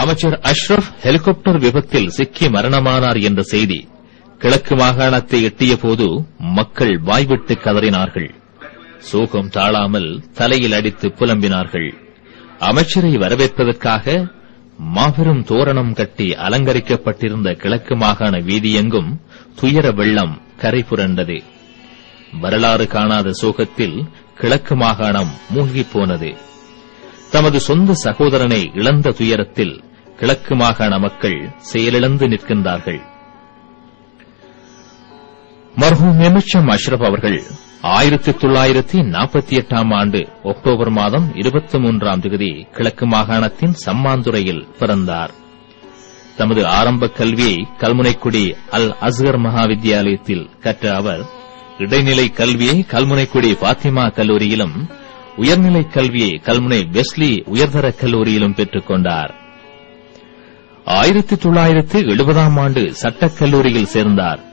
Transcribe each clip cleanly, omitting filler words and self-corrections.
அமைச்சர் அஷ்ரப் ஹெலிகாப்டர் விபத்தில் சிக்கி மரணமானார் என்ற செய்தி கிழக்கு மாகாணத்தை எட்டிய போது மக்கள் வாய்விட்டு கதறினார்கள். சோகம் தாழாமல் தலையில் அடித்து புலம்பினார்கள். அமைச்சரை வரவேற்பதற்காக மாபெரும் தோரணம் கட்டி அலங்கரிக்கப்பட்டிருந்த கிழக்கு மாகாண வீதியெங்கும் துயர வெள்ளம் கரை புரண்டது. வரலாறு காணாத சோகத்தில் கிழக்கு மாகாணம் மூழ்கிப் போனது. தமது சொந்த சகோதரனை இழந்த துயரத்தில் கிழக்கு மாகாண மக்கள் செயலிழந்து நிற்கின்றார்கள். மர்ஹூம் எம்எச்எம் அஷ்ரப் அவர்கள் 1948 ஆண்டு அக்டோபர் மாதம் 23ஆம் தேதி கிழக்கு மாகாணத்தின் சம்மாந்துறையில் பிறந்தார். தமது ஆரம்ப கல்வியை கல்முனைக்குடி அல் அஸ்கர் மகாவித்யாலயத்தில் கற்ற அவர் இடைநிலை கல்வியை கல்முனைக்குடி பாத்திமா கல்லூரியிலும் உயர்நிலை கல்வியை கல்முனை வெஸ்லி உயர்தர கல்லூரியிலும் பெற்றுக் கொண்டார். 1970ஆம் ஆண்டு சட்டக் கல்லூரியில் சேர்ந்தார்.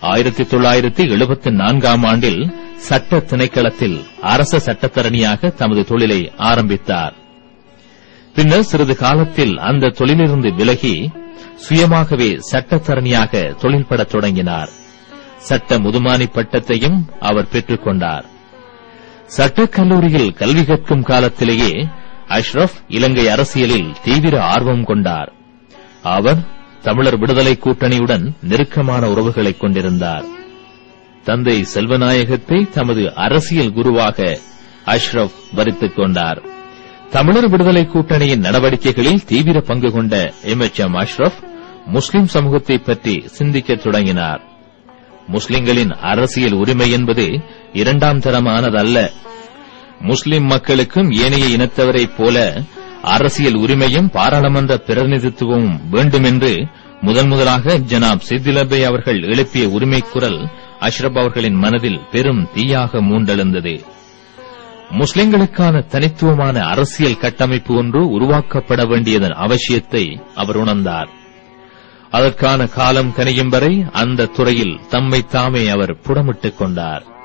1974ஆம் ஆண்டில் சட்ட திணைக்களத்தில் அரச சட்டத்தரணியாக தமது தொழிலை ஆரம்பித்தார். பின்னர் சிறிது காலத்தில் அந்த தொழிலிருந்து விலகி சுயமாகவே சட்டத்தரணியாக தொழில்படத் தொடங்கினார். சட்ட முதுமானி பட்டத்தையும் அவர் பெற்றுக் கொண்டார். சட்டக் கல்லூரியில் கல்வி கற்கும் காலத்திலேயே அஷ்ரப் இலங்கை அரசியலில் தீவிர ஆர்வம் கொண்டார். அவர் தமிழர் விடுதலை கூட்டணியுடன் நெருக்கமான உறவுகளைக் கொண்டிருந்தார். தந்தை செல்வநாயகத்தை தமது அரசியல் குருவாக அஷ்ரப் வரித்துக் கொண்டார். தமிழர் விடுதலை கூட்டணியின் நடவடிக்கைகளில் தீவிர பங்கு கொண்ட எம்எச்எம் அஷ்ரப் முஸ்லிம் சமூகத்தை பற்றி சிந்திக்கத் தொடங்கினார். முஸ்லிம்களின் அரசியல் உரிமை என்பது இரண்டாம் தரமானதல்ல. முஸ்லிம் மக்களுக்கும் ஏனைய இனத்தவரைப் போல அரசியல் உரிமையும் பாராளுமன்ற பிரதிநிதித்துவமும் வேண்டும் என்று முதன்முதலாக ஜனாப் சித்திலபே அவர்கள் எழுப்பிய உரிமை குரல் அஷ்ரப் அவர்களின் மனதில் பெரும் தீயாக மூண்டெழுந்தது. முஸ்லிம்களுக்கான தனித்துவமான அரசியல் கட்டமைப்பு ஒன்று உருவாக்கப்பட வேண்டியதன் அவசியத்தை அவர் உணர்ந்தார். அதற்கான காலம் கனியும் வரை அந்த துறையில் தம்மை தாமே அவர் புடமிட்டுக் கொண்டார்.